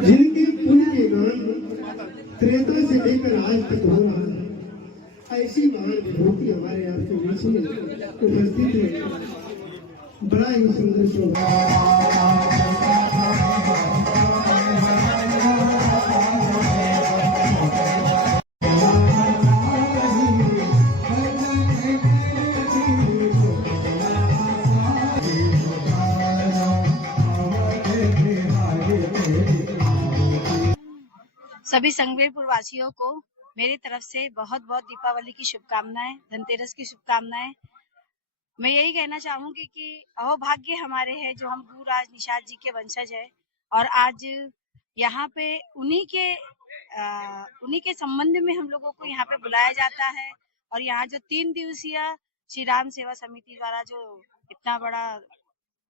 जिनके पुण्य के गान त्रेता से लेकर आज तक हो रहा है, ऐसी महान विभूति हमारे आपके बीच में उपस्थित है। बड़ा ही सुंदर शोभा। सभी संगवेरपुर वासियों को मेरी तरफ से बहुत बहुत दीपावली की शुभकामनाएं, धनतेरस की शुभकामनाएं। मैं यही कहना चाहूंगी कि अहोभाग्य हमारे हैं जो हम गुरुराज निषाद जी के वंशज हैं और आज यहाँ पे उन्हीं के संबंध में हम लोगों को यहाँ पे बुलाया जाता है। और यहाँ जो 3 दिवसीय श्री राम सेवा समिति द्वारा जो इतना बड़ा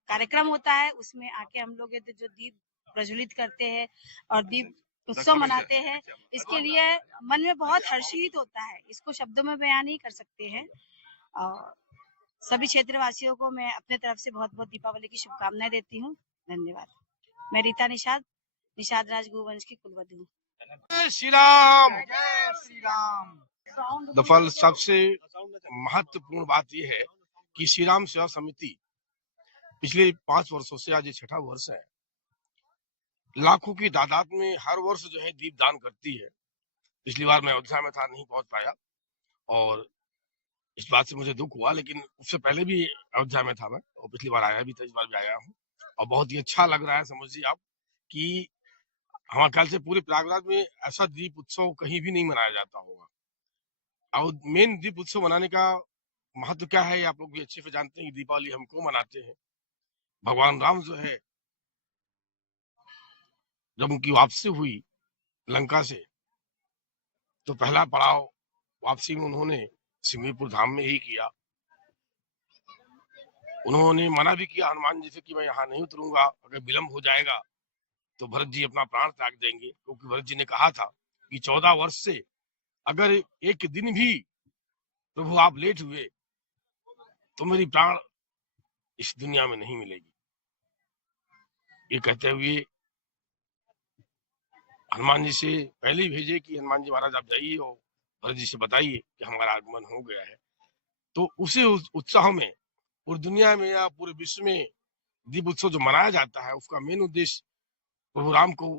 कार्यक्रम होता है उसमें आके हम लोग जो दीप प्रज्वलित करते हैं और दीप उत्सव मनाते हैं, इसके लिए मन में बहुत हर्षित होता है। इसको शब्दों में बयान नहीं कर सकते हैं। और सभी क्षेत्रवासियों को मैं अपने तरफ से बहुत बहुत दीपावली की शुभकामनाएं देती हूँ। धन्यवाद। मैं रीता निषाद, निषाद राज गोवंश की कुलवधु हूँ। जय श्री राम, जय श्री राम। दरअसल सबसे महत्वपूर्ण बात यह है कि श्री राम सेवा समिति पिछले 5 वर्षों से आज ये 6ठा वर्ष है। लाखों की तादाद में हर वर्ष जो है दीप दान करती है। पिछली बार मैं अयोध्या में था, नहीं पहुंच पाया और इस बात से मुझे दुख हुआ, लेकिन उससे पहले भी अयोध्या में था मैं और पिछली बार आया भी था, इस बार भी आया हूँ और बहुत ही अच्छा लग रहा है। समझिए आप कि हमारे ख्याल से पूरे प्रयागराज में ऐसा दीप उत्सव कहीं भी नहीं मनाया जाता होगा। और मेन दीप उत्सव मनाने का महत्व क्या है, आप लोग भी अच्छे से जानते हैं कि दीपावली हम क्यों मनाते हैं। भगवान राम जो है, जब उनकी वापसी हुई लंका से, तो पहला पड़ाव वापसी में उन्होंने सिंगीपुर धाम में ही किया। उन्होंने मना भी किया हनुमान जी से कि मैं यहाँ नहीं उतरूंगा, अगर विलंब हो जाएगा तो भरत जी अपना प्राण त्याग देंगे, क्योंकि भरत जी ने कहा था कि 14 वर्ष से अगर एक दिन भी प्रभु आप लेट हुए तो मेरी प्राण इस दुनिया में नहीं मिलेगी। ये कहते हुए हनुमान जी से पहले ही भेजे कि हनुमान जी महाराज आप जाइए और भरत जी से बताइए कि हमारा आगमन हो गया है। तो उसी उत्साह में पूरी दुनिया में या पूरे विश्व में दीप उत्सव जो मनाया जाता है, उसका मेन उद्देश्य प्रभु राम को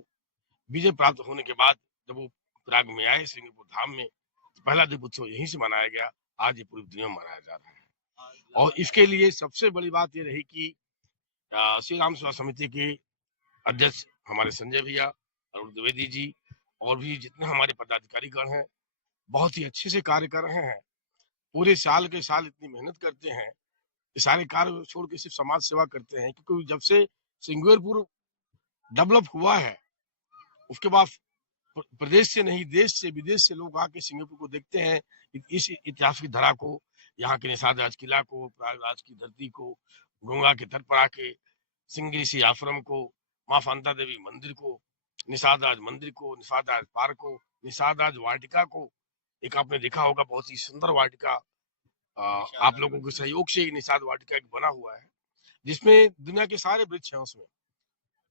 विजय प्राप्त होने के बाद जब वो प्रयाग में आए सिंगीपुर धाम में, तो पहला दीप उत्सव यहीं से मनाया गया। आज ये पूरी दुनिया में मनाया जा रहा है और इसके लिए सबसे बड़ी बात ये रही कि श्री राम सेवा समिति के अध्यक्ष हमारे संजय भैया, अरुण द्विवेदी जी और भी जितने हमारे पदाधिकारी गण हैं, बहुत ही अच्छे से कार्य कर रहे हैं। पूरे साल के साल इतनी मेहनत करते हैं, ये सारे कार्य छोड़ के सिर्फ समाज सेवा करते हैं। क्योंकि जब से सिंगवेरपुर डेवलप हुआ है, उसके बाद प्रदेश से नहीं देश से विदेश से लोग आके सिंगापुर को देखते हैं, इस इतिहास की धरा को, यहाँ के निषाद राज किला को, प्रयागराज की धरती को, गंगा के तट पर आके सिंगरी सी आश्रम को, माँ फांता देवी मंदिर को, निषाद राज मंदिर को, निषाद राज पार्क को, निषाद राज वाटिका को। एक आपने देखा होगा बहुत ही सुंदर वाटिका, आप लोगों के सहयोग से ही निषाद वाटिका एक बना हुआ है, जिसमें दुनिया के सारे वृक्ष हैं। उसमें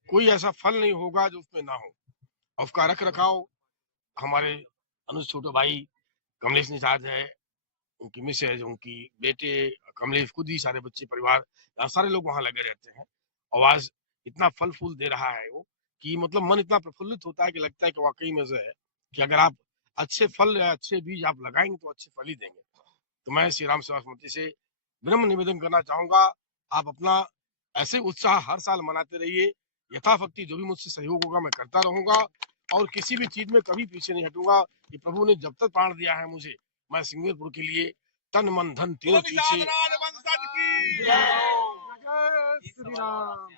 कोई ऐसा फल नहीं होगा जो उसमें ना हो। और उसका रख रखाव हमारे अनुज छोटे भाई कमलेश निषाद है, उनकी मिसेज, उनकी बेटे कमलेश, खुद ही सारे बच्चे परिवार, सारे लोग वहां लगे रहते हैं। और आज इतना फल फूल दे रहा है वो कि मतलब मन इतना प्रफुल्लित होता है कि लगता है कि वाकई में जो है कि अगर आप अच्छे फल या अच्छे बीज आप लगाएंगे तो अच्छे फल ही देंगे। तो मैं श्री राम सेवा समिति से विनम्र निवेदन करना चाहूंगा, आप अपना ऐसे उत्साह हर साल मनाते रहिए। यथाशक्ति जो भी मुझसे सहयोग होगा मैं करता रहूंगा और किसी भी चीज में कभी पीछे नहीं हटूंगा। कि प्रभु ने जब तक प्राण दिया है मुझे, मैं सिंगवेरपुर के लिए तन मन धन तीनों चीज से,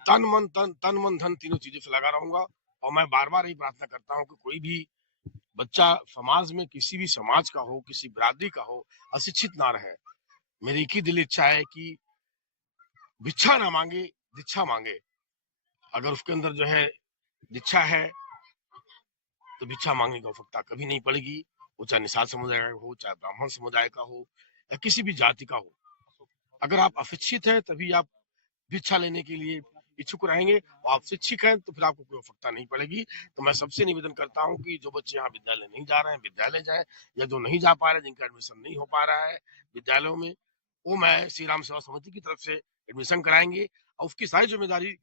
तन मन धन तीनों चीजों से लगा रहूंगा। और मैं बार बार यही प्रार्थना करता हूँ कि कोई भी बच्चा समाज में, किसी भी समाज का हो, किसी बिरादरी का हो, अशिक्षित ना रहे। मेरी एक ही दिल इच्छा है कि भिक्षा ना मांगे, दीक्षा मांगे। अगर उसके अंदर जो है दीक्षा है तो भिक्षा मांगने की आवश्यकता कभी नहीं पड़ेगी। वो चाहे निषाद समुदाय का हो, चाहे ब्राह्मण समुदाय का हो या किसी भी जाति का हो। अगर आप अशिक्षित हैं तभी आप भिक्षा लेने के लिए इच्छुक रहेंगे और आप शिक्षक हैं तो फिर आपको कोई आवश्यकता नहीं पड़ेगी। तो मैं सबसे निवेदन करता हूँ कि जो बच्चे यहाँ विद्यालय नहीं जा रहे हैं विद्यालय जाएं, या जो नहीं जा पा रहे जिनका एडमिशन नहीं हो पा रहा है विद्यालयों में, वो मैं श्री राम सेवा समिति की तरफ से एडमिशन कराएंगे और उसकी सारी जिम्मेदारी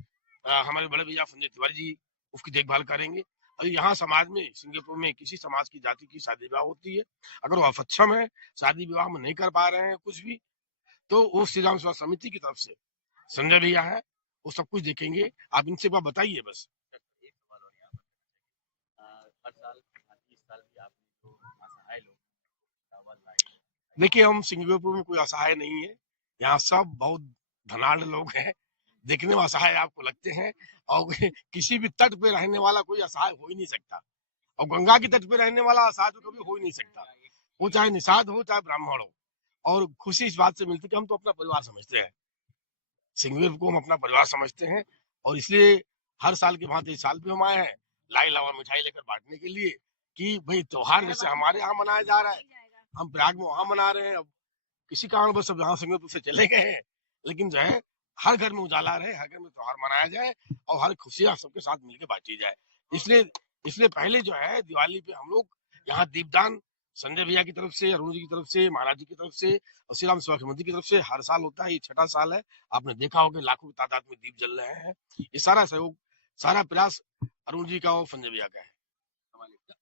हमारे बड़े भैया संजय तिवारी जी उसकी देखभाल करेंगे। और यहाँ समाज में सिंगापुर में किसी समाज की जाति की शादी विवाह होती है, अगर वो अक्षम है शादी विवाह में नहीं कर पा रहे हैं कुछ भी, तो वो श्री राम सेवा समिति की तरफ से संजय भैया है वो सब कुछ देखेंगे। आप इनसे बात बताइए बस। एक सवाल और यहाँ पर हर साल इस साल भी आपने जो असहाय लोग चावल लाए। देखिए हम सिंगापुर में कोई असहाय नहीं है, यहाँ सब बहुत धनाढ़ लोग हैं, देखने में असहाय आपको लगते हैं और किसी भी तट पे रहने वाला कोई असहाय हो ही नहीं सकता, और गंगा के तट पे रहने वाला असहाय तो कभी हो ही नहीं सकता, वो चाहे निषाद हो चाहे ब्राह्मण हो। और खुशी इस बात से मिलती है कि हम तो अपना परिवार समझते हैं, सिंगापुर को हम अपना परिवार समझते हैं, और इसलिए हर साल के भांति इस साल भी हम आए हैं लाई लावा मिठाई लेकर बांटने के लिए कि भाई त्योहार जैसे हमारे यहाँ मनाया जा रहा है हम प्रयाग में वहां मना रहे हैं। अब किसी कारणवश सब यहाँ सिंगापुर से चले गए हैं, लेकिन जो है हर घर में उजाला रहे, हर घर में त्योहार मनाया जाए और हर खुशियां सबके साथ मिलकर बांटी जाए। इसलिए इसलिए पहले जो है दिवाली पे हम लोग यहाँ दीपदान संजय भैया की तरफ से, अरुण जी की तरफ से, महाराज जी की तरफ से और श्री राम सेवा समिति की तरफ से हर साल होता है। ये 6ठा साल है, आपने देखा होगा लाखों की तादाद में दीप जल रहे हैं। ये सारा सहयोग सारा प्रयास अरुण जी का और संजय भैया का है।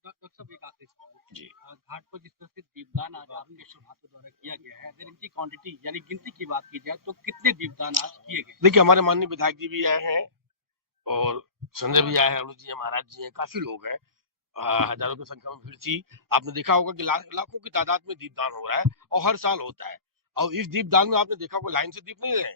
डॉक्टर साहब एक आखिरी सवाल जी। घाट पर जिस तरह से दीपदान आज आर्मी विभाग के द्वारा किया गया है, अगर इनकी क्वांटिटी यानी गिनती की बात की जाए तो कितने दीपदान आज किए गए? देखिए हमारे माननीय विधायक जी भी आए हैं और संजय भी आए हैं, अरुण जी हैं, महाराज जी हैं, काफी लोग हैं, हजारों की संख्या में भीड़ थी। आपने देखा होगा कि लाखों की तादाद में दीपदान हो रहा है और हर साल होता है। और इस दीपदान में आपने देखा होगा लाइन से दीप नहीं रहे,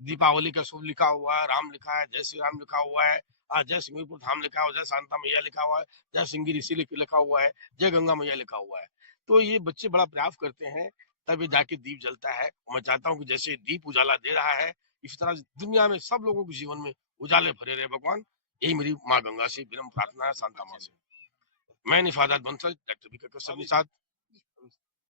दीपावली का शुभ लिखा हुआ है, राम लिखा है, जय श्री राम लिखा हुआ है, जय सिंगपुर धाम लिखा हुआ है, जय शांता मैया लिखा हुआ है, जय सिंगी ऋषि लिखा हुआ है, जय गंगा मैया लिखा हुआ है। तो ये बच्चे बड़ा प्रयास करते हैं तब ये जाके दीप जलता है। मैं चाहता हूँ कि जैसे दीप उजाला दे रहा है इस तरह दुनिया में सब लोगों के जीवन में उजाले भरे रहे भगवान, यही मेरी माँ गंगा से विनम्र प्रार्थना है, शांता माँ से। मैं निफादात बंसल डॉक्टर बी के साथ